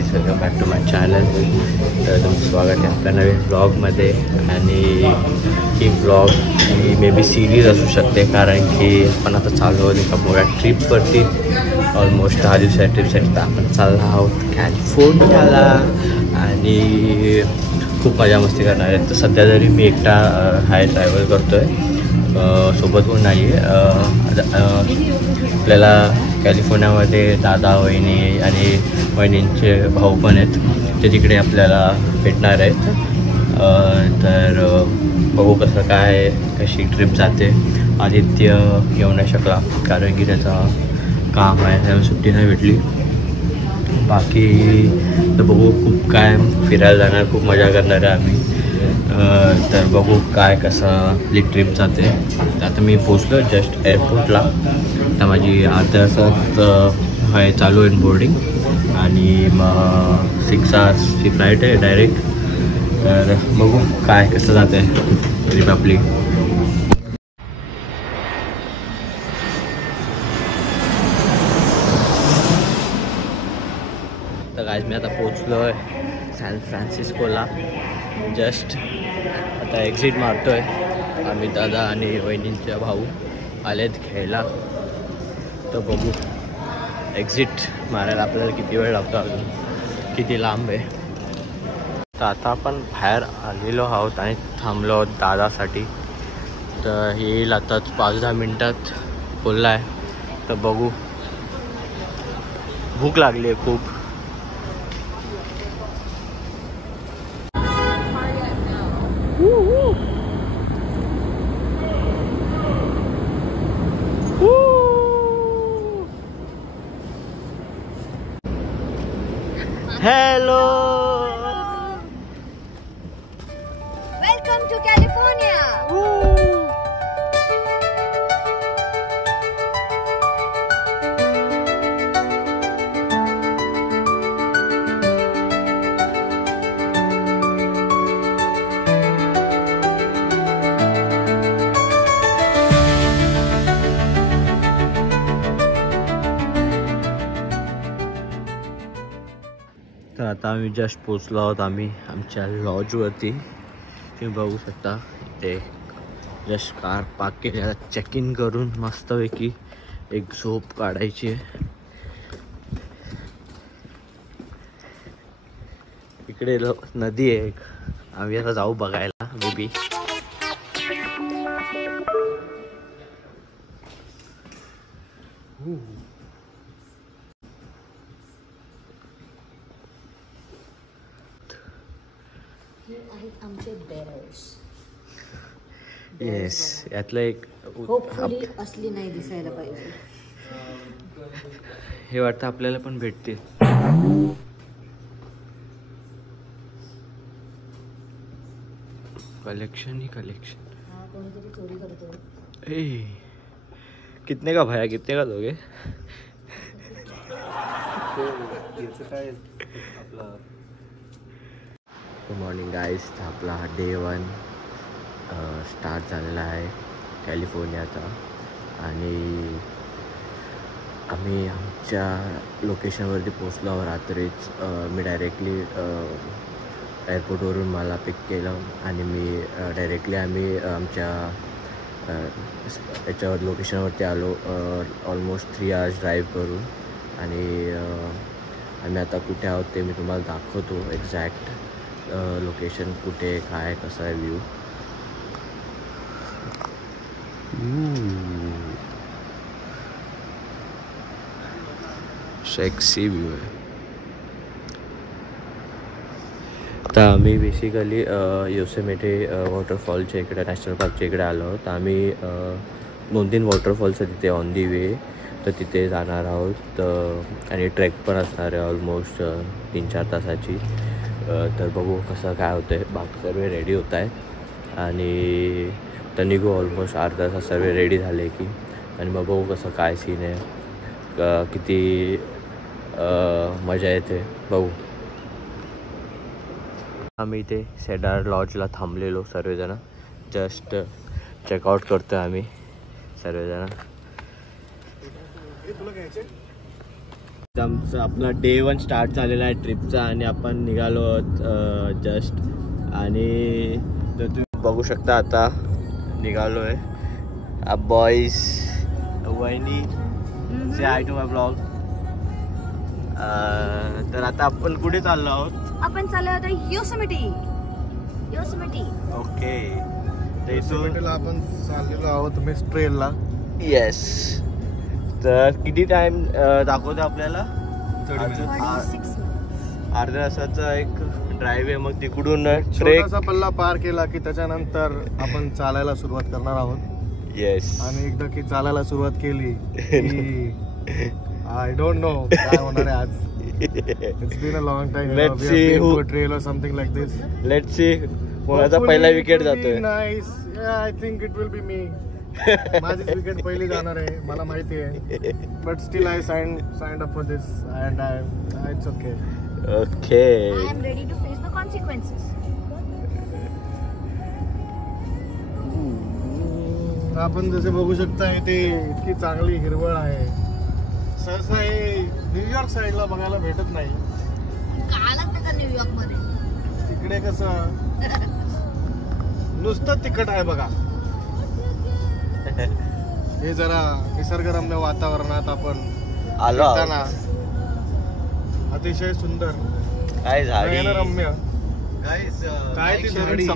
Guys, welcome back to my channel. तर तुमचं स्वागत आहे आपल्या नवीन ब्लॉगमध्ये. आणि ही blog he may be series असू शकते, कारण की आपण आता चालू आहोत एका मोठ्या ट्रिपवरती. ऑलमोस्ट 10 दिवसाच्या ट्रिपसाठी तर आपण चाललो आहोत कॅलिफोर्नियाला आणि खूप मजा मस्ती करणार आहे. तर सध्या जरी मी एकटा ट्रॅव्हल करतो आहे, सोबत कोण नाही आहे. आपल्याला कॅलिफोर्नियामध्ये दादा, वहिनी आणि वहिनींचे भाऊ पण आहेत, ते तिकडे आपल्याला भेटणार आहेत. तर बघू कसं काय कशी ट्रिप जाते. आदित्य येऊ नाही शकला कारण की त्याचं काम आहे, त्यामुळे सुट्टी नाही भेटली. बाकी तर बघू, खूप काय फिरायला जाणार, खूप मजा करणार आहे आम्ही. तर बघू काय कसं आपली ट्रिप जाते. आता मी पोचलो जस्ट एअरपोर्टला. आता माझी अर्ध्या तासात चालू आहे बोर्डिंग आणि मग 6 आवर्सची फ्लाईट आहे डायरेक्ट. तर बघू काय कसं जातं आहे ट्रिप आपली. तर गाईज मी आता पोचलो आहे सॅन फ्रान्सिस्कोला. जस्ट आता एक्झिट मारतो आहे. आम्ही दादा आणि वहिनींच्या भाऊ आलेत घ्यायला. तर बघू एक्झिट मारायला आपल्याला किती वेळ लागतो, अजून किती लांब आहे. तर आता आपण बाहेर आलेलो आहोत आणि थांबलो आहोत दादासाठी. तर येईल आताच 5-10 मिनटात बोलला आहे. तर बघू, भूक लागली आहे खूप. Hello. Welcome to California. तर आता आम्ही जस्ट पोचलो आहोत आम्ही आमच्या लॉजवरती. तुम्ही बघू शकता इथे जस्ट कार पार्क केल्या. चेक इन करून मस्तपैकी एक झोप काढायची आहे. इकडे नदी आहे एक, आम्ही आता जाऊ बघायला मे बी. आमचे बेअर्स. येस, यातलं एक होपफुली असली नाही दिसायला पाहिजे. हे वाटतं आपल्याला पण भेटतील. कलेक्शन ही कलेक्शन. कोणीतरी चोरी करतो. ए, कितने का भैया, कितने का दोगे? Good morning guys. तर आपला डे 1 स्टार्ट झालेला आहे कॅलिफोर्नियाचा. आणि आम्ही आमच्या लोकेशनवरती पोचलो आहोत रात्रीच. मी डायरेक्टली एअरपोर्टवरून मला पिक केलं आणि मी डायरेक्टली आम्ही आमच्या याच्यावर लोकेशनवरती आलो. ऑलमोस्ट 3 आवर्स ड्राईव्ह करून. आणि आम्ही आता कुठे आहोत ते मी तुम्हाला दाखवतो एक्झॅक्ट लोकेशन कुठे काय कसं आहे व्ह्यू. सेक्सी व्ह्यू आहे. तर आम्ही बेसिकली योसेमिटे वॉटरफॉलच्या इकडे, नॅशनल पार्कच्या इकडे आलो आहोत. आम्ही 2-3 वॉटरफॉल्स आहे तिथे ऑन दी वे. तर तिथे जाणार आहोत. आणि ट्रेक पण असणार आहे ऑलमोस्ट 3-4 तासाची. तर बघू कसं काय होतं आहे. बाकी सर्व रेडी होत आहेत आणि तर निघू. ऑलमोस्ट अर्धा तास सर्व रेडी झाले की. आणि मग बघू कसं काय सीन आहे, किती मजा येते बघू. आम्ही इथे सेडार लॉजला थांबलेलो सर्वजण. जस्ट चेकआउट करतो आम्ही. सर्वजण आमचं आपला डे 1 स्टार्ट झालेला आहे ट्रिपचा आणि आपण निघालो आहोत जस्ट. आणि तर तुम्ही बघू शकता आता निघालो आहे बॉईज. वहिनी से हाय टू माय ब्लॉग. तर आता आपण कुठे चाललो आहोत? आपण चाललो आहोत योसेमिटी. ओके, तर इथून आपण चाललेलो आहोत मिस ट्रेलला. येस. तर किती टाइम दाखवतो आपल्याला? 36 अर्ध्या तासाचा एक ड्राईव्ह आहे. मग तिकडून छोटासा पल्ला पार केला की त्याच्यानंतर आपण चालायला सुरुवात करणार आहोत. येस. आणि एकदा की चालायला सुरुवात केली की आय डोंट नो काय होणार आहे आज. It's been a long time. Let's we see have been who to a trail or something like this. Let's see कोणाचा पहिला विकेट जातोय. Nice. Yeah, I think it will be me. माझी wicket पहिली जाणार आहे मला माहिती आहे. But still I signed up for this and it's okay. Okay. I am ready to face the consequences. आपण जसे बघू शकता इथे इतकी चांगली हिरवळ आहे. सहसा हे न्यूयॉर्क साईडला बघायला भेटत नाही. कालच त्याचा न्यूयॉर्क मध्ये. तिकडे कसं नुसतं तिखट आहे बघा. हे जरा निसर्गरम्य वातावरणात आपण आलो आहोत. फिरताना अतिशय सुंदर काय झाडी नयनरम्य काय ती झाडी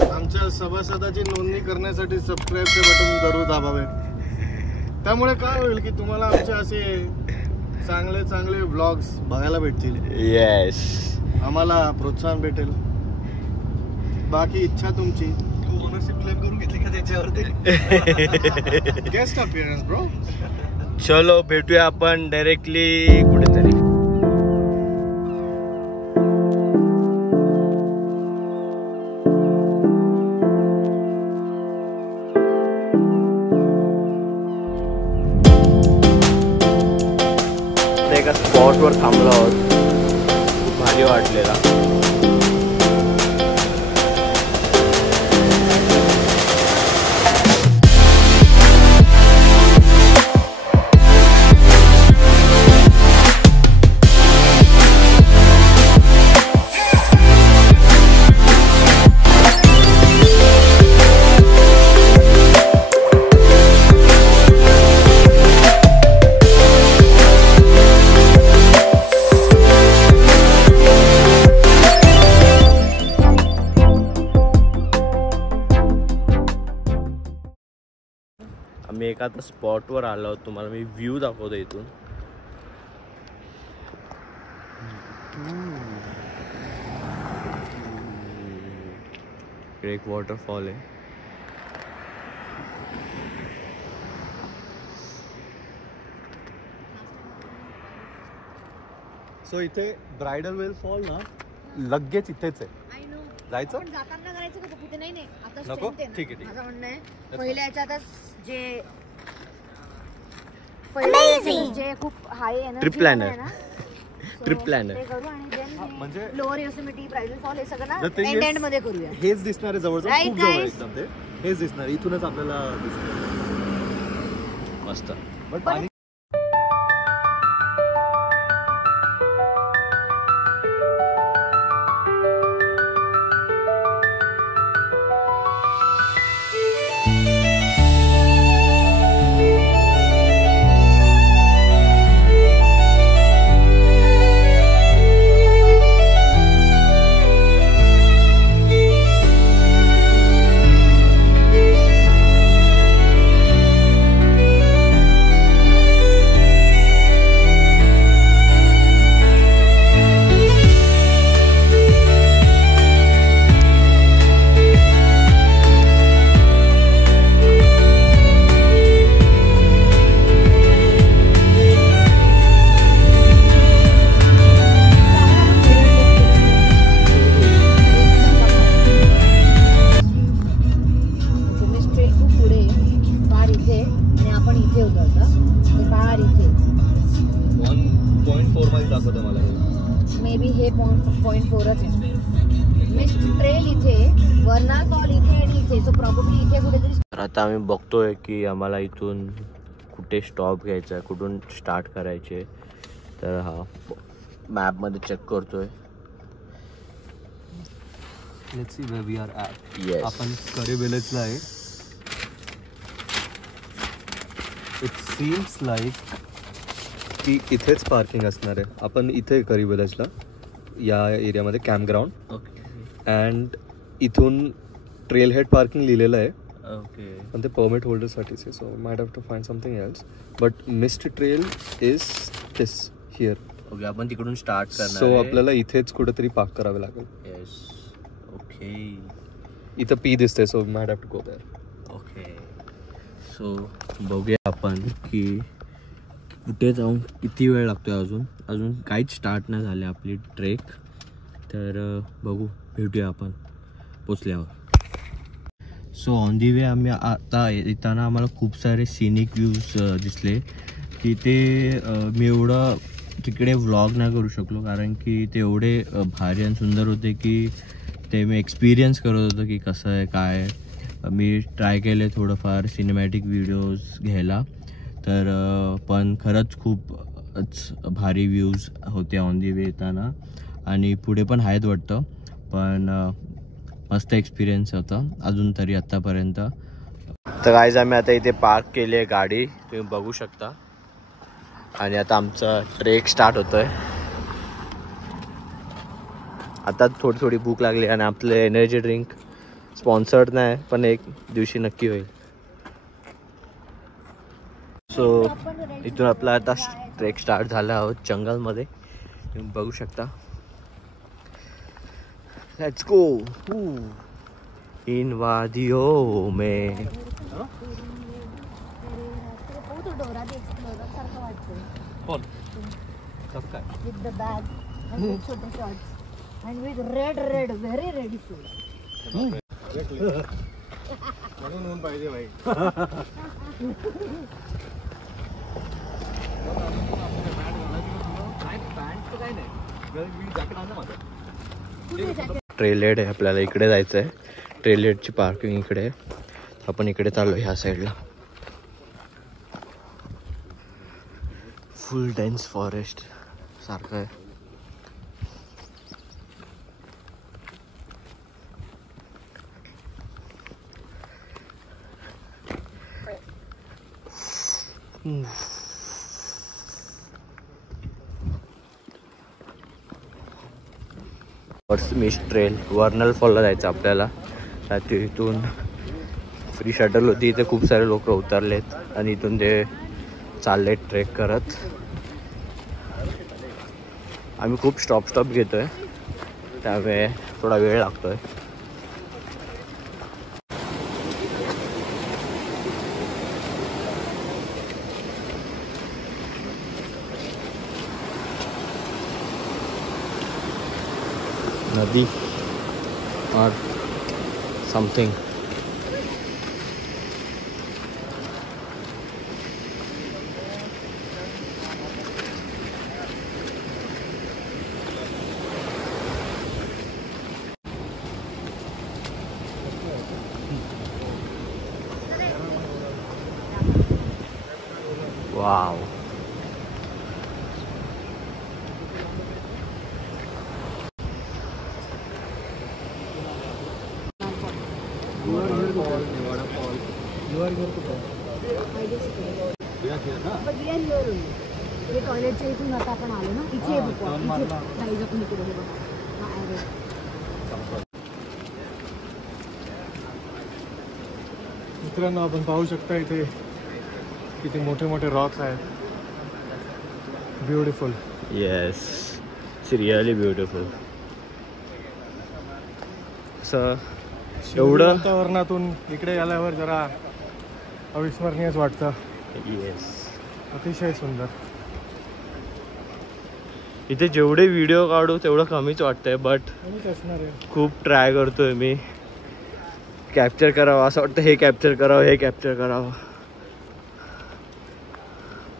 आमच्या सभासदाची नोंदणी करण्यासाठी सबस्क्राईबचे बटन जरूर दाबावे. त्यामुळे काय होईल की तुम्हाला आमचे असे चांगले चांगले व्लॉग्स बघायला भेटतील. येस. आम्हाला प्रोत्साहन भेटेल. बाकी इच्छा तुमची. ओनरशिप क्लेम करून घेतली का त्याच्यावरती? Guest appearance bro. चलो भेटूया आपण डायरेक्टली कुठेतरी. एका स्पॉटवर थांबलो आहोत. खूप भारी वाटलेला. आम्ही एका आता स्पॉटवर आलो आहोत. तुम्हाला मी व्ह्यू दाखवतो इथून. इकडे एक वॉटरफॉल आहे. सो इथे ब्रायडल वेल फॉल ना लगेच इथेच आहे. जायचं आपण जाताना करायचं का तिथे? नाही आता नको? strength आहे ना. ठीक आहे, ठीक आहे. माझं म्हणणं आहे पहिल्या याच्यातच जे जे खूप high energy Trip planner. Trip planner. ते करू आणि then म्हणजे लोअर योसेमिटी ब्रायडल फॉल हे सगळं ना The thing end is- end मध्ये करूया. हेच दिसणार आहे जवळजवळ. Right, खूप जवळ आहे guys? एकदम ते. हेच दिसणार इथूनच आपल्याला दिसणार. मस्त. बट पाणी मे बी हे 0.4च आहे. मिस्ट ट्रेल इथे, वर्नाल फॉल इथे आणि इथे, सो प्रॉब्ली इथे कुठेतरी आता आम्ही बघतोय की आम्हाला इथून कुठे स्टॉप घ्यायचा आहे, कुठून स्टार्ट करायचे. तर हा मॅपमध्ये चेक करतोय. Let's see where we are at. Yes, आपण करी विलेजला आहे. इट सीम्स लाईक की इथेच पार्किंग असणार आहे. आपण इथे करी विलेजला या एरियामध्ये कॅम्पग्राऊंड. ओके अँड इथून ट्रेल हेड पार्किंग लिहिलेलं आहे, ओके. पण ते परमिट होल्डरसाठीच आहे. So might have to find something else. But Mist trail is this here. Okay, आपण तिकडून स्टार्ट करणार. सो आपल्याला इथेच कुठेतरी पार्क करावे लागेल. येस, ओके इथं पी दिसते, so might have to go there. Okay. So बघूया आपण की कुठे जाऊन किती वेळ लागतोय. अजून काहीच स्टार्ट नाही झाले आपली ट्रेक. तर बघू, भेटूया आपण पोचल्यावर. सो ऑन दी वे आम्ही आता येताना आम्हाला खूप सारे सिनिक व्ह्यूज दिसले की ते मी एवढं तिकडे व्लॉग नाही करू शकलो, कारण की ते एवढे भारी आणि सुंदर होते की ते मी एक्सपिरियन्स करत होतो की कसं आहे काय. मी ट्राय केले थोडंफार सिनेमॅटिक व्हिडिओज घ्यायला, तर पण खरंच खूपच भारी व्ह्यूज होते ऑन दी वे येताना. आणि पुढे पण आहेत वाटतं, पण मस्त एक्सपिरियन्स होता अजून तरी आत्तापर्यंत. तर गाईज आम्ही आता इथे पार्क केली आहे गाडी, तुम्ही बघू शकता. आणि आता आमचा ट्रेक स्टार्ट होतोय. आता थोडी भूक लागली आणि आपले एनर्जी ड्रिंक स्पॉन्सर्ड नाही, पण एक दिवशी नक्की होईल. सो इथून आपला आता ट्रेक स्टार्ट झाला आहोत जंगलमध्ये, तुम्ही बघू शकता. लेट्स गो इन वादियों में. With the bag and with छोटे shorts and with red very red shoes. म्हणून ऊन पाहिजे भाई. ट्रेलेड आहे, आपल्याला इकडे जायचं आहे. ट्रेलेडची पार्किंग इकडे आहे. आपण इकडे चाललो ह्या साईडला. फुल डेन्स फॉरेस्ट सारखं आहे. मिस्ट ट्रेल वर्नल फॉलला जायचं आपल्याला. तिथून फ्री शटल होती, इथे खूप सारे लोक उतरलेत आणि इथून ते चाललेत ट्रेक करत. आम्ही खूप स्टॉप घेतोय, त्यामुळे थोडा वेळ लागतोय. नदी और समथिंग. वाव. टॉयलेटच्या इथून आता आपण आलो ना, इथे जायचं आपण इकडे. मित्रांनो, आपण पाहू शकता इथे किती मोठे मोठे रॉक्स आहेत. Beautiful. Yes, it's really beautiful. असं एवढं वातावरणातून इकडे आल्यावर जरा अविस्मरणीयच वाटतं. येस, अतिशय सुंदर. इथे जेवढे व्हिडिओ काढू तेवढं कमीच वाटतंय, बट असणार आहे. खूप ट्राय करतोय मी कॅप्चर करावं. असं वाटतं हे कॅप्चर करावं,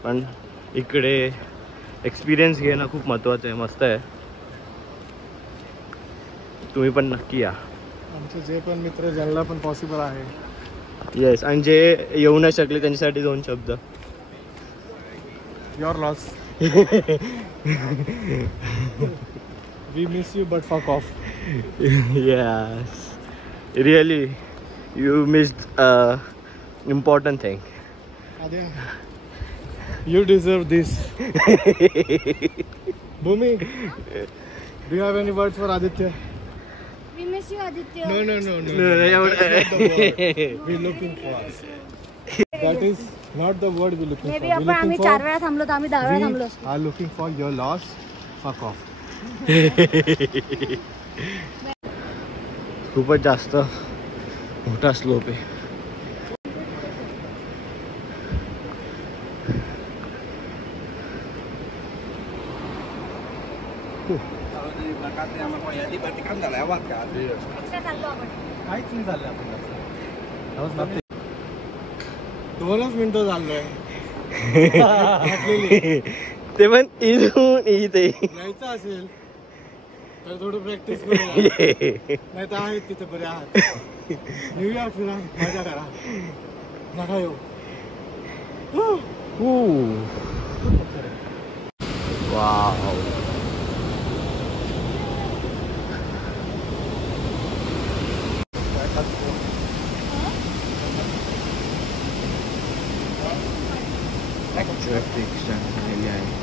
पण इकडे एक्सपिरियन्स घेणं खूप महत्त्वाचं आहे. मस्त आहे, तुम्ही पण नक्की या. आमचे जे पण मित्र ज्यांना पण पॉसिबल आहे येस, आणि जे येऊ नाही शकले त्यांच्यासाठी 2 शब्द. Your loss. We miss you but fuck off. Yes, really, you missed important thing. Adya, you deserve this. Bhumi, do you have any words for Aditya? We miss you, Aditya. No. We're looking for. That is not the word we're looking Maybe for. आपण आम्ही 4 वेळा थांबलो तर आम्ही 10 वेळा थांबलो असतो. We are looking for your loss. Fuck off. खूपच जास्त मोठा स्लोप आहे. एक्स्ट्रा चाललो आपण. काहीच नाही झालं आपण. 2च मिनिटं झालंय. ते पण इथून इथे यायचं असेल तर थोडं प्रॅक्टिस करूया. नाही तर आहेत तिथे बरे आहात. न्यूयॉर्क फिरा, मजा करा, नका येऊ. वाव. ट्रॅफिक स्टँड झालेली आहे.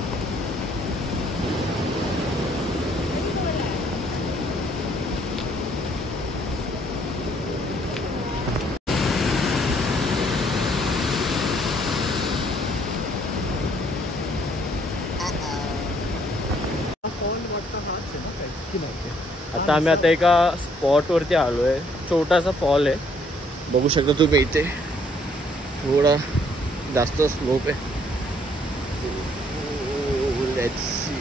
आता आम्ही आता एका स्पॉटवरती आलो आहे. छोटासा फॉल आहे, बघू शकता तुम्ही. इथे थोडा जास्त स्लोप आहे. Let's see.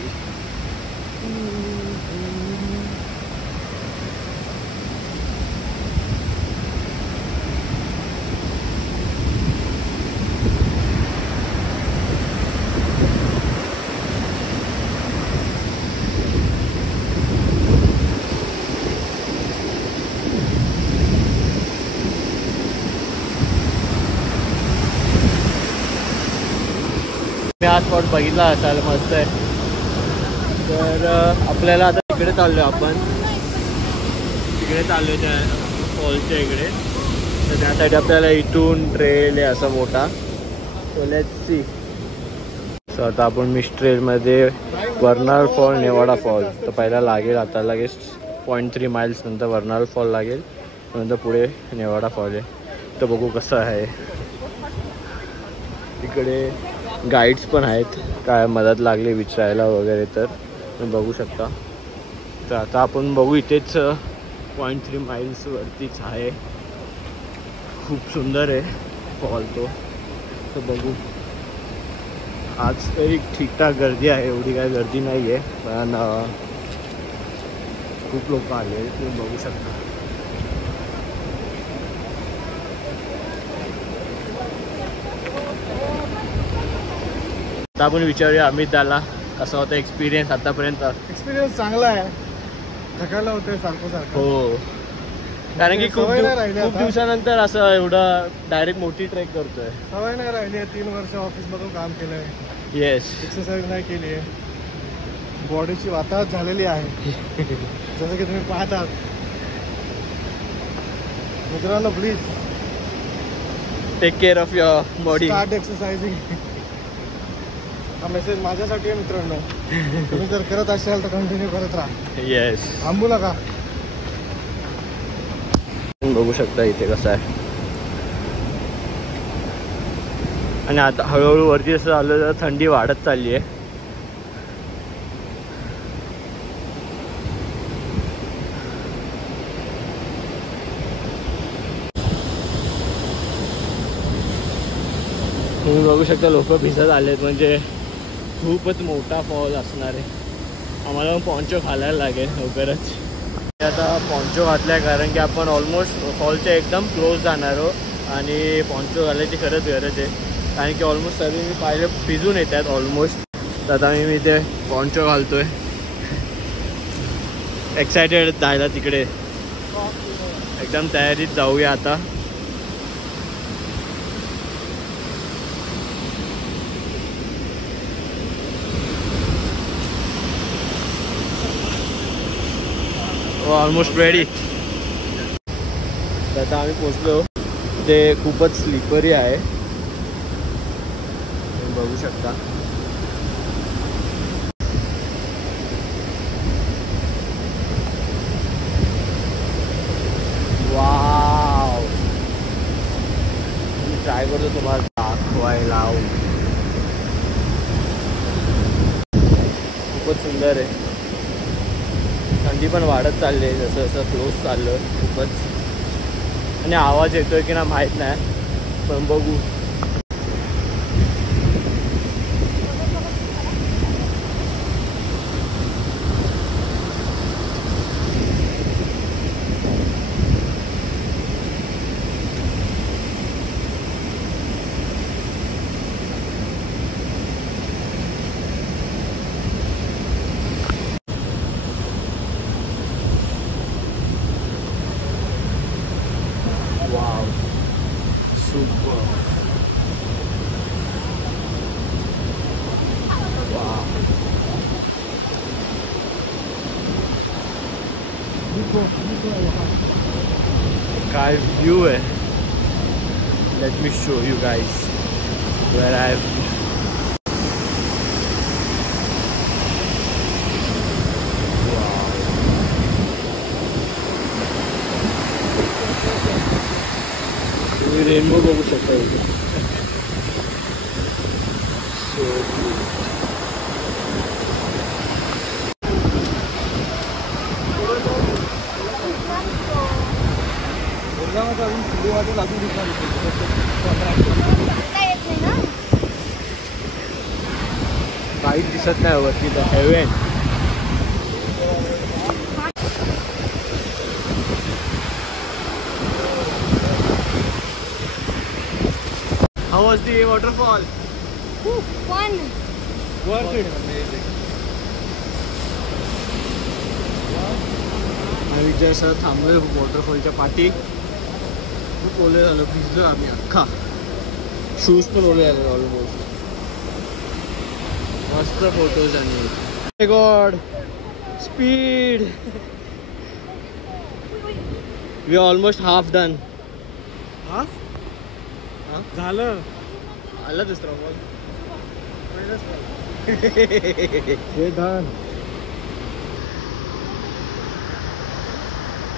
हा स्पॉट बघितला असाल, मस्त आहे. तर आपल्याला आता इकडे चाललो आहे. आपण तिकडे चाललो आहे त्या फॉलच्या इकडे. तर त्यासाठी आपल्याला इथून ट्रेल आहे असा मोठा. So let's see. सो आता आपण मिस्ट ट्रेलमध्ये वर्नाल फॉल, नेवाडा फॉल. तर पहिला लागेल आता लगेच 0.3 माइल्स नंतर वर्नाल फॉल लागेल, नंतर पुढे नेवाडा फॉल आहे. तर बघू कसं आहे. इकडे गाईड्स पण आहेत, काय मदत लागली विचारायला वगैरे तर तुम्ही बघू शकता. तर आता आपण बघू. इथेच 0.3 माइल्सवरतीच आहे. खूप सुंदर आहे फॉल तो. तर बघू. आज तरी ठीकठाक गर्दी आहे, एवढी काय गर्दी नाही आहे, पण खूप लोक आले, तुम्ही बघू शकता. आता आपण विचारूया अमित दाला कसा होता एक्सपिरियन्स आतापर्यंत. एक्सपिरियन्स चांगला आहे. थकायला होते सारखं सारखं. हो, कारण की खूप सवय नाही राहिली आता. दिवसानंतर असं एवढं डायरेक्ट मोठी ट्रेक करतोय. सवय नाही राहिली आहे. 3 वर्ष ऑफिसमधून काम केलंय. येस. एक्सरसाइज नाही केली आहे. बॉडीची वाताहत झालेली आहे. जसं की तुम्ही पाहतात. मित्रांनो, please take care of your body. Start exercising. हा मेसेज माझ्यासाठी आहे मित्रांनो. तुम्ही जर करत असाल तर कंटिन्यू करत राहा. येस. थांबू नका. बघू शकता इथे कसं आहे. आणि आता हळूहळू वरती असं झालं तर थंडी वाढत चालली आहे. तुम्ही बघू शकता लोक भिजत आलेत, म्हणजे खूपच मोठा फॉल असणार आहे. आम्हाला पण पॉन्चो घालायला लागेल लवकरच. आता पॉन्चो घातलाय कारण की आपण ऑलमोस्ट फॉलच्या एकदम क्लोज जाणार आहोत आणि पॉन्चो घालायची खरंच गरज आहे. कारण की ऑलमोस्ट सर्व मी पाहिले भिजून येतात ऑलमोस्ट. तर आता मी इथे पॉन्चो घालतोय. एक्सायटेड जायला तिकडे, एकदम तयारीत जाऊया आता. Almost ready. आता आम्ही पोचलो. ते खूपच स्लिपरी आहे, तुम्ही बघू शकता. वाव, मी ट्राय करतो तुम्हाला दाखवायला. खूपच सुंदर आहे. थंडी पण वाढत चालली आहे जसं जसं क्लोज चाललं खूपच. आणि आवाज येतोय की ना माहीत नाही, पण बघू. Wow, super. Wow. काय व्यू आहे. Let me show you guys where I've. Rainbow बघू शकता इथे. काहीच दिसत नाही वरती. The haven. How was the waterfall? Fun. Worth it. Amazing. आम्ही जसं थांबलो वॉटरफॉलच्या पाठी. खूप ओले झालं, भिजलो आम्ही अख्खा. शूज पण ओले झाले ऑलमोस्ट. मस्त फोटोज आणि god speed. We almost half done. Half झालं. आलं दुसरं हे धन.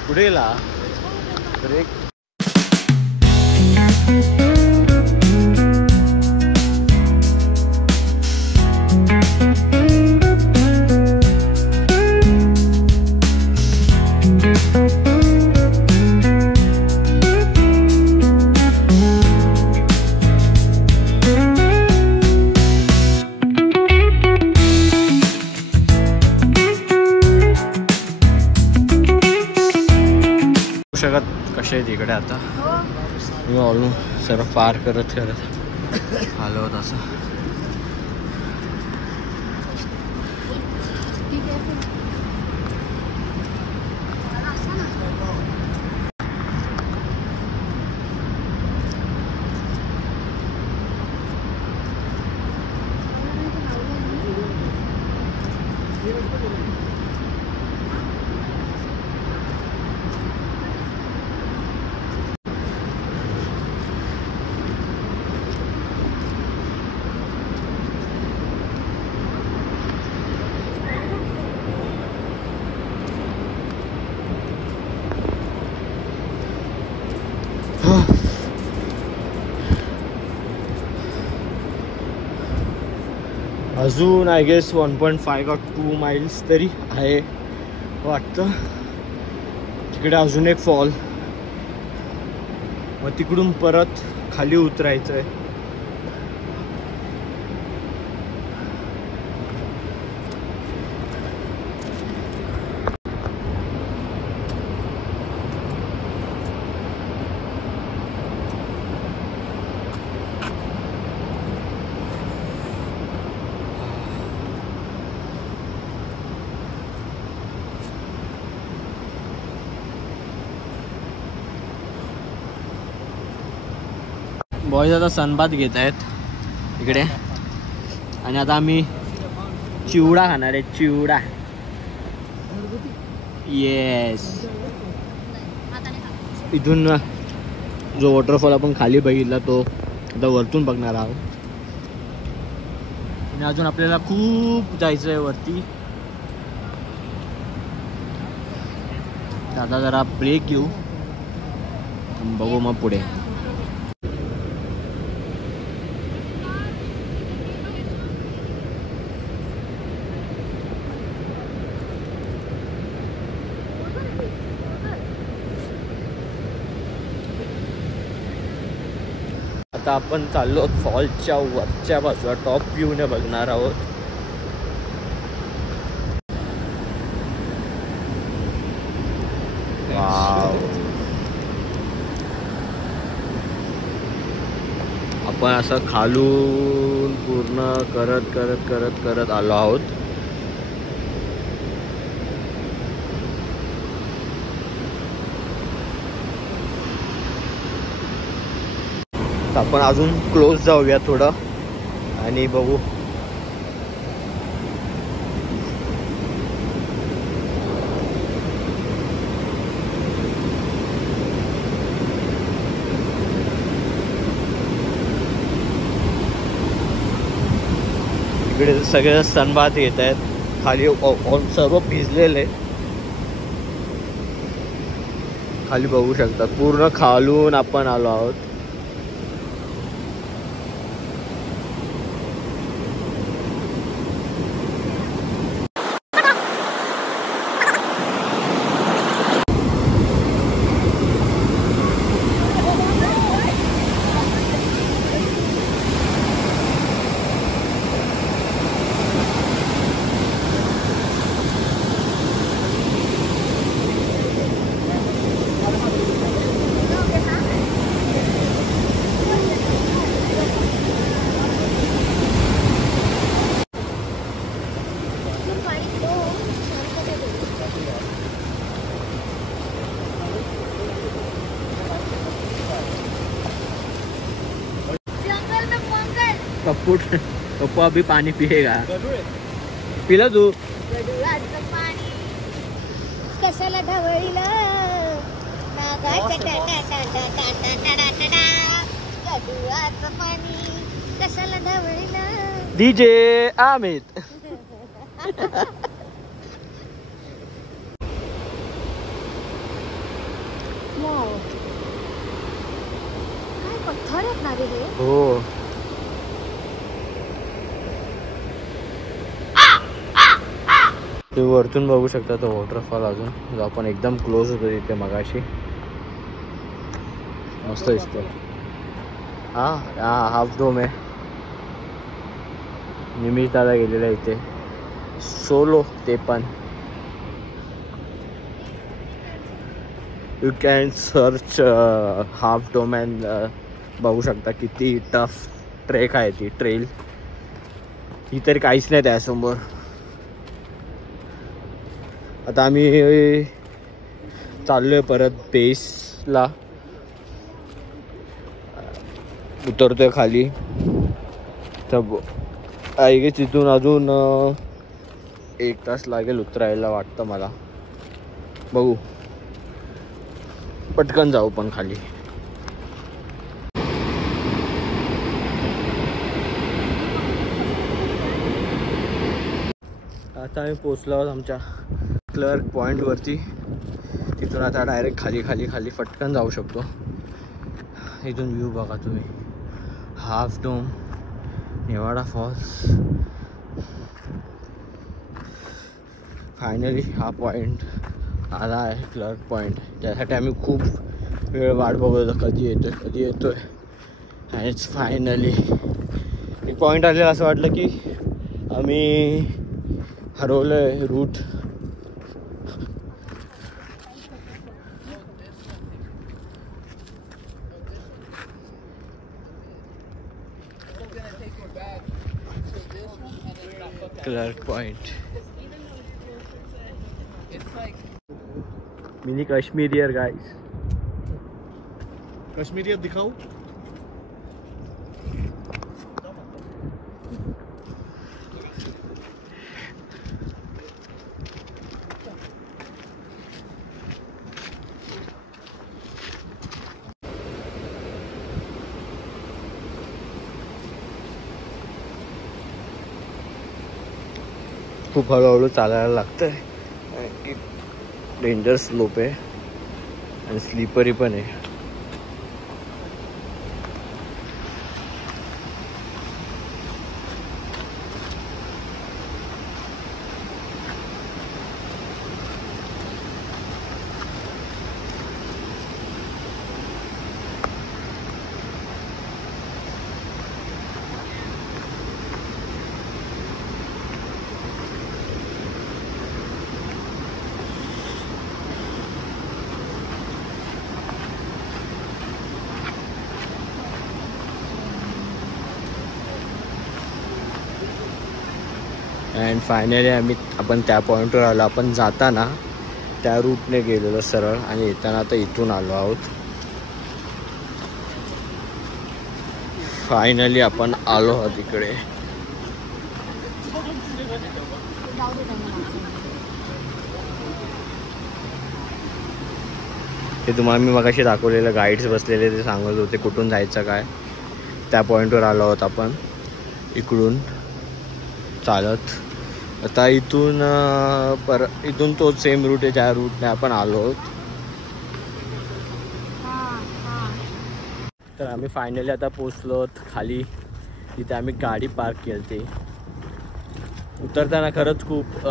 कुठे गेला ब्रेक. शकत कसे आहेत इकडे आता. मी ऑलमोस्ट सर्व पार करत आलो होत असं. अजून आय गेस 1.5 or 2 miles तरी आहे वाटतं. तिकडे अजून एक फॉल. मग तिकडून परत खाली उतरायचं आहे. बॉयज आता सनबाथ घेत आहेत इकडे. आणि आता आम्ही चिवडा खाणार आहे. चिवडा येस. इथून जो वॉटरफॉल आपण खाली बघितला तो आता वरतून बघणार आहोत. आणि अजून आपल्याला खूप जायचं आहे वरती. आता जरा ब्रेक घेऊ, बघू मग पुढे. आता आपण चाललो फॉलच्या वरच्या बाजूला टॉप व्ह्यूने बघणार आहोत. वाव. आपण असं खालून पूर्ण करत करत करत करत आलो आहोत. आपण अजून क्लोज जाऊया थोडं आणि बघू. इकडे सगळे सनबाथ येत आहेत. खाली सर्व भिजलेले. खाली बघू शकता पूर्ण खालून आपण आलो आहोत. पप्पू अभी पानी पिएगा. पिला तू. कशाला ढवळीला पाणी कशाला ढवळीला. डीजे अमित. काय पत्थर आहेत ना रे हे. हो. तुम्ही वरतून बघू शकता तो वॉटरफॉल. अजून जो आपण एकदम क्लोज होतो तिथे मगाशी. मस्त दिसतो. हा हाफ डोम आहे. निमिष दादा गेलेला इथे सोलो. ते पण you can search half dome and बघू शकता किती टफ ट्रेक आहे ती ट्रेल. ही तरी काहीच नाही त्यासमोर. आता आम्ही चाललोय परत बेसला. उतरतोय खाली. तर आय गेस तिथून अजून 1 तास लागेल उतरायला वाटतं मला. बघू. पटकन जाऊ पण खाली. आता आम्ही पोचलो आहोत आमच्या क्लर्क पॉईंटवरती. तिथून आता डायरेक्ट खाली खाली खाली पटकन जाऊ शकतो. इथून व्ह्यू बघा तुम्ही. Half dome, Nevada Falls. Finally हा पॉईंट आला आहे क्लर्क पॉईंट. त्यासाठी आम्ही खूप वेळ वाट बघत होतो कधी येतोय. आणि इट्स फायनली एक पॉईंट आलेला. असं वाटलं की आम्ही हरवलं आहे रूट. Clerk point. मिनी काश्मीरियर गाइस. कश्मीरियत दिखाऊ. खूप हळूहळू चालायला लागतं आहे. डेंजर स्लोप आहे आणि स्लीपरी पण आहे. अँड फायनली आपण त्या पॉईंटवर आलो. आपण जाताना त्या रूटने गेलेलो सरळ आणि येताना आता इथून आलो आहोत. फायनली आपण आलो आहोत इकडे. ते तुम्हाला मी मगाशी दाखवलेलं गाईड्स बसलेले ते सांगत होते कुठून जायचं काय. त्या पॉईंटवर आलो आहोत आपण इकडून चालत. आता इथून इथून तोच सेम रूट आहे ज्या रूटने आपण आलो आहोत. तर आम्ही फायनली आता पोचलो आहोत खाली. तिथे आम्ही गाडी पार्क केली होती. उतरताना खरंच खूप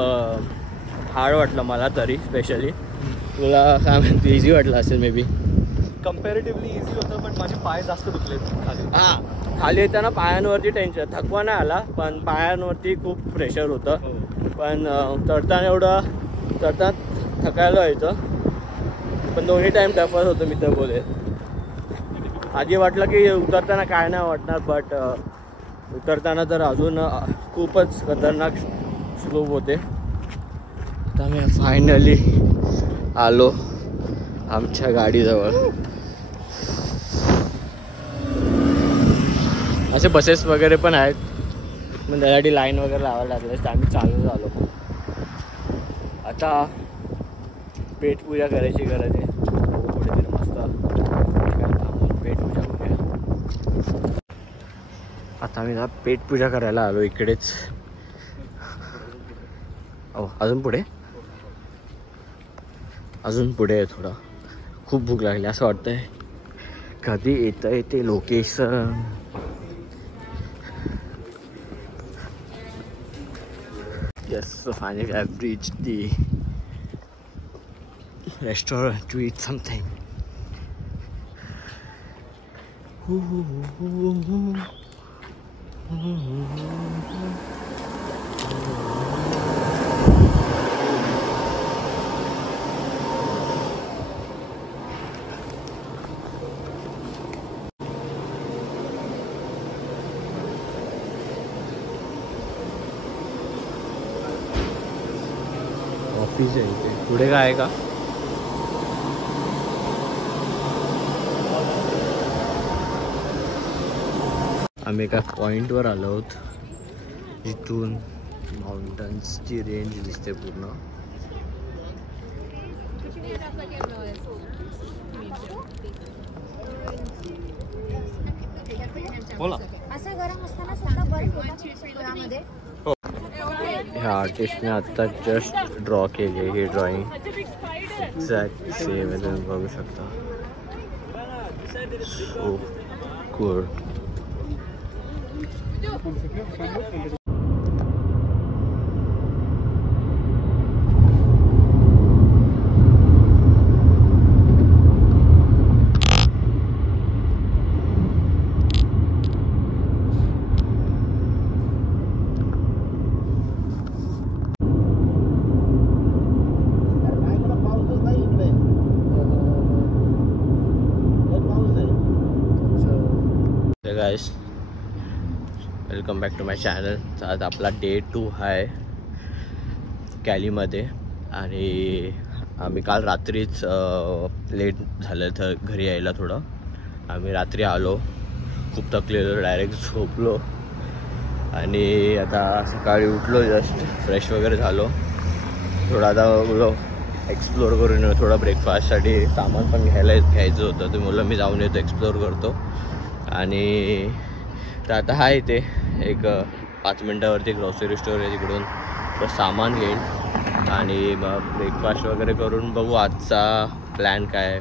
हार्ड वाटलं मला तरी. स्पेशली तुला काय म्हणते इझी वाटलं असेल मे बी. कम्पॅरेटिव्हली इझी होतं पण माझे पाय जास्त दुखले खाली. हां खाली येताना पायांवरती टेन्शन थकवा नाही आला पण पायांवरती खूप प्रेशर होतं. पण चढताना थकायला व्हायचं पण दोन्ही टाईम टफच होतं मी तर बोलेल. आधी वाटलं की उतरताना काय नाही वाटणार बट उतरताना तर अजून खूपच खतरनाक स्लोप होते. आता मी फायनली आलो आमच्या गाडीजवळ. असे बसेस वगैरे पण आहेत पण त्यासाठी लाईन वगैरे लावायला लागले तर आम्ही चालू झालो. आता पेटपूजा करायची गरज आहे. कुठेतरी मस्त थांबून पेटपूजा करूया. आता आम्ही पेटपूजा करायला आलो इकडेच. अजून पुढे आहे थोडं. खूप भूक लागली असं वाटतंय कधी येतंय ते location. Yes, so finally I've reached the restaurant to eat something. Office आहे इथे. पुढे काय आहे का? आम्ही एका पॉईंटवर आलो आहोत जिथून माउंटन्सची रेंज दिसते पूर्ण. बोला. असं गरम असताना सुद्धा बर्फ होता पुण्यामध्ये. ह्या आर्टिस्टने आत्ता जस्ट ड्रॉ केली आहे ही ड्रॉइंग. एक्झॅक्ट सेम आहे तुम्ही बघू शकता. So good. Guys welcome back to my channel. आज आपला डे 2 आहे कॅलीमध्ये आणि आम्ही काल रात्रीच लेट झालं तर घरी यायला थोडं. आम्ही रात्री आलो खूप थकलेलो डायरेक्ट झोपलो आणि आता सकाळी उठलो जस्ट फ्रेश वगैरे झालो. थोडा आता बोलो एक्सप्लोअर करून येऊ. थोडा ब्रेकफास्टसाठी सामान पण घ्यायचं होतं तर मुलं मी जाऊन येतो एक्सप्लोअर करतो. आणि तर आता हा इथे एक 5 मिनटावरती ग्रॉसरी स्टोअर आहे तिकडून थोडं सामान घेईन आणि मग ब्रेकफास्ट वगैरे करून बघू आजचा प्लॅन काय आहे.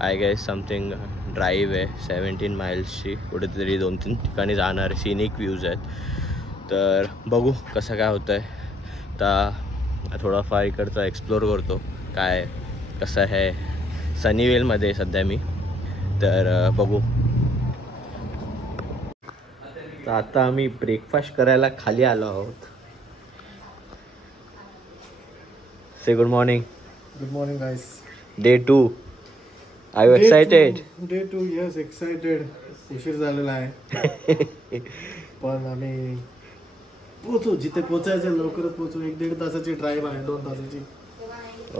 आय गेस समथिंग ड्राईव्ह आहे 17 माइल्सची, कुठेतरी 2-3 ठिकाणी जाणार, सिनिक व्ह्यूज आहेत. तर बघू कसं काय होतं आहे. आता थोडाफार इकडचा एक्सप्लोर करतो काय कसं आहे. सनीवेलमध्ये सध्या मी, तर बघू. तर आता आम्ही ब्रेकफास्ट करायला खाली आलो आहोत. Say good morning. Good morning guys. Day 2. Are you excited? Day 2 yes excited. उशीर झालेला आहे पण आम्ही पोहोचू जिथे पोचायचं लवकरच पोहोचू. 1-1.5 तासाची ड्राईव्ह आहे, 2 तासाची.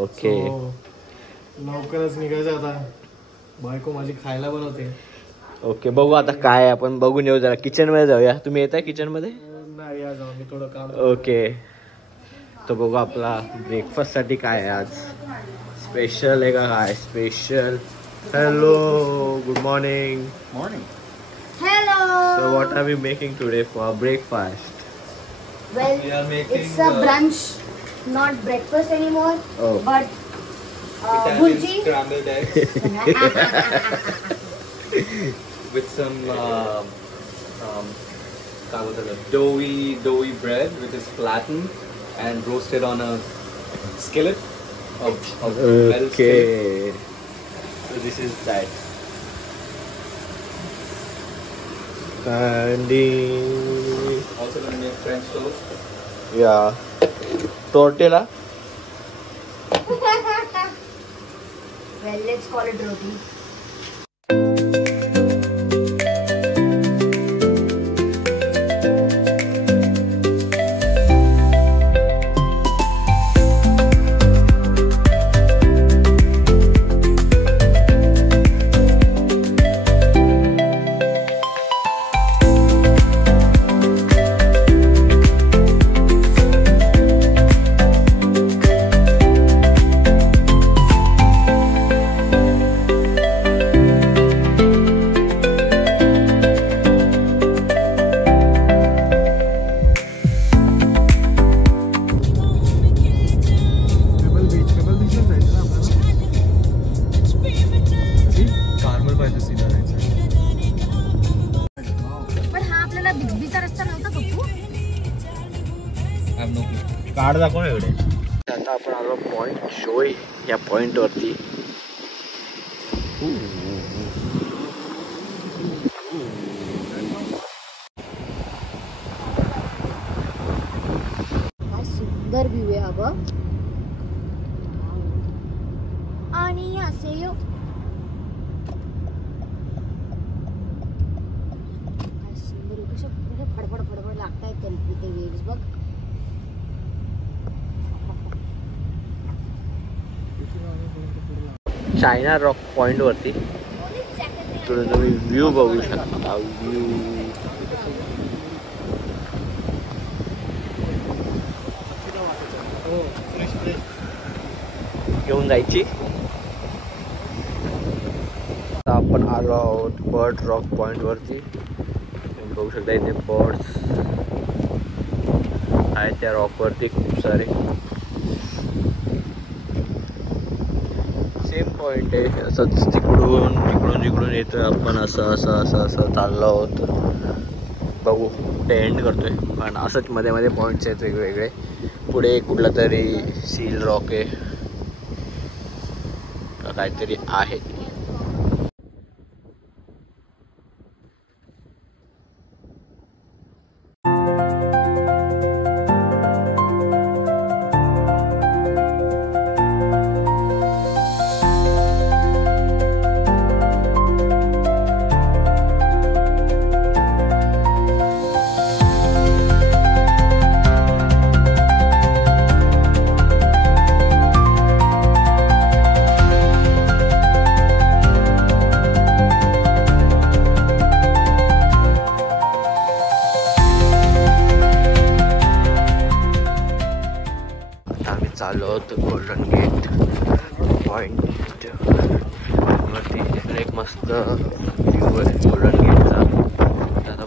ओके. लवकरच निघायचं आता. बायको माझी खायला बनवते. ओके बघू आता काय आपण बघून येऊ. जरा किचनमध्ये जाऊया. तुम्ही येताय किचनमध्ये? नाही या जाऊ, मी थोडं काम. ओके तर बघू आपला ब्रेकफास्टसाठी काय आहे आज. स्पेशल आहे का काय special? Hello good morning. Morning. Hello. So what are we making today for breakfast? Well, We are making, it's a brunch, not breakfast anymore. Oh. But Italian burji. scrambled eggs with some doughy bread which is flattened and roasted on a skillet of metal skillet. Okay. So this is that. And Also gonna make French toast. yeah, tortilla. Well, let's call it roti. Carmel by the sea जायचं. पण हा आपल्याला भिजबीचा रस्ता नव्हता Pappu. I have no clue. Card दाखव एवढे. आता आपण आलो पॉइंट शोय या पॉइंट वरती. हा सुंदर व्ह्यू आहे हा बघ. आणि असे यो काय सुंदर कशा फडफड फडफड लागतायत ते वेव्स बघ. चायना रॉक पॉइंट वरती इकडून तुम्ही व्ह्यू बघू शकता. व्ह्यू घेऊन जायची. आता आपण आलो आहोत बर्ड रॉक पॉइंट वरती. तुम्ही बघू शकता इथे बर्ड्स आहेत त्या रॉक वरती खूप सारे. सेम पॉइंट आहे. असंच तिकडून येतोय आपण. असं चाललो आहोत. बघू कुठे एंड करतोय. पण असंच मध्ये मध्ये पॉईंट्स आहेत वेगवेगळे. पुढे कुठला तरी सील रॉक आहे का काहीतरी आहे. चाललो आहोत गोल्डन गेट पॉइंट वरती. एक मस्त व्ह्यू आहे गोल्डन गेटचा. त्याचा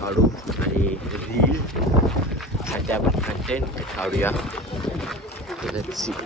काढू आणि रील ते आपण कंटेंट काढूया. Let's see.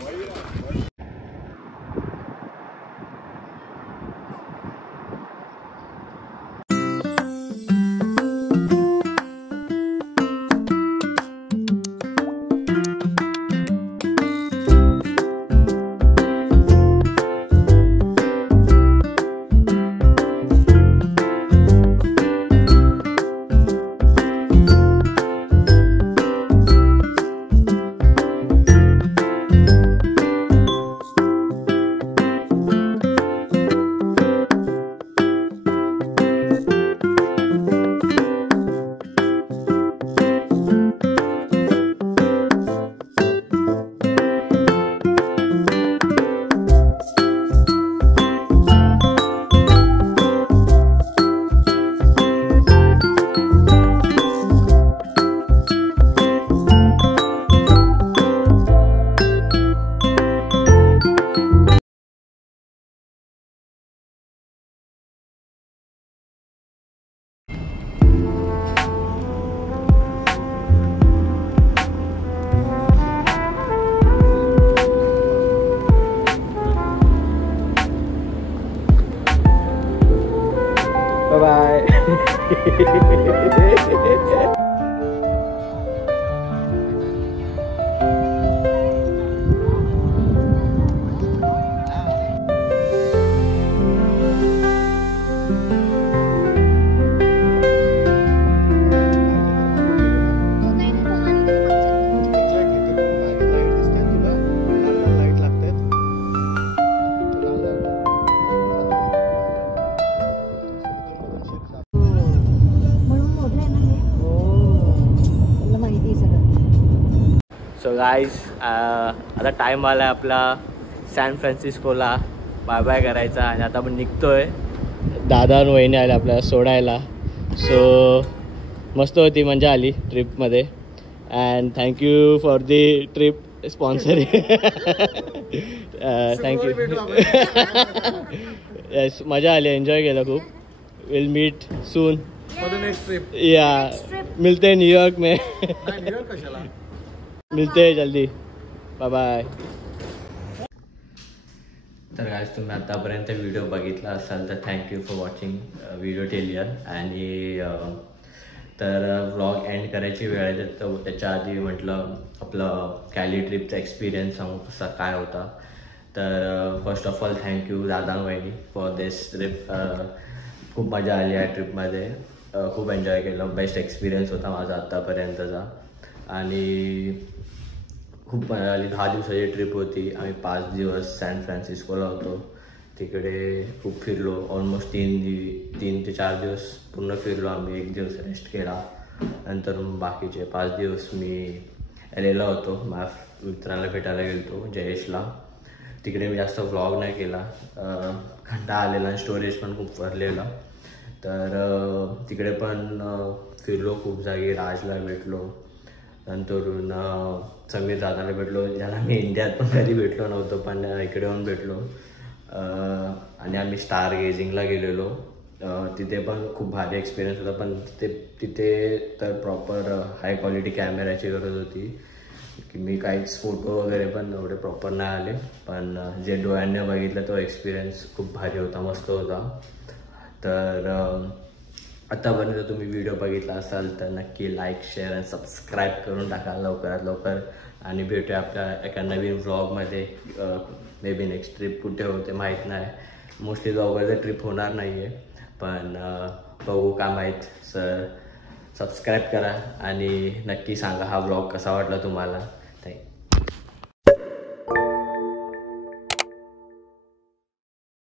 सो गाईज आता टाईम आला आहे आपला सॅन फ्रान्सिस्कोला बाय बाय करायचा आणि आता आपण निघतोय. दादा आणि वहिनी आले आपल्याला सोडायला. सो मस्त होती, मजा आली ट्रिपमध्ये. And thank you for the trip sponsoring. Thank you. Yes, मजा आली, एन्जॉय केलं खूप. Will meet soon for the next trip. या मिलते हैं न्यूयॉर्क में. न्यूयॉर्क कशाला, मिलते हैं जल्दी. Bye bye. तर गाईज तुम्ही आतापर्यंत व्हिडिओ बघितला असाल तर thank you for watching video till here. आणि तर व्लॉग एंड करायची वेळ आहे तर त्याच्या आधी म्हटलं आपलं कॅली ट्रिपचा एक्सपिरियन्स सांगू कसा काय होता. तर फर्स्ट ऑफ ऑल थँक्यू दादा वहिनी फॉर दिस ट्रिप. खूप मजा आली या ट्रिपमध्ये, खूप एन्जॉय केलं. बेस्ट एक्सपिरियन्स होता माझा आत्तापर्यंतचा. आणि खूप मजा आली. 10 दिवसाची ट्रिप होती. आम्ही 5 दिवस सॅन फ्रान्सिस्कोला होतो. तिकडे खूप फिरलो. ऑलमोस्ट 3 ते 4 दिवस पूर्ण फिरलो आम्ही. 1 दिवस रेस्ट केला. नंतर बाकीचे 5 दिवस मी LAला होतो. माझ्या मित्राला भेटायला गेलो जयेशला. तिकडे मी जास्त व्लॉग नाही केला, कंटाळा आलेला आणि स्टोरेज पण खूप भरलेलं. तर तिकडे पण फिरलो खूप जागी. राजला भेटलो, नंतरून समीर दादाला भेटलो, ज्याला मी इंडियात पण कधी भेटलो नव्हतो पण इकडे येऊन भेटलो. आणि आम्ही स्टार गेजिंगला गेलेलो. तिथे पण खूप भारी एक्सपिरियन्स होता. पण तिथे तर प्रॉपर हाय क्वालिटी कॅमेऱ्याची गरज होती की मी काहीच फोटो वगैरे पण एवढे प्रॉपर नाही आले. पण जे डोळ्यांनी बघितलं तो एक्सपिरियन्स खूप भारी होता, मस्त होता. तर आतापर्यंत तुम्ही व्हिडिओ बघितला असाल तर नक्की लाईक, शेअर आणि सबस्क्राईब करून टाका लवकरात लवकर. आणि भेटूया आपल्या एका नवीन व्लॉगमध्ये. मे बी नेक्स्ट ट्रिप कुठे होते माहीत नाही. मोस्टली लवकर ट्रिप होणार नाही आहे, पण बघू का माहीत. सबस्क्राईब करा आणि नक्की सांगा हा व्लॉग कसा वाटला तुम्हाला. थँक्यू.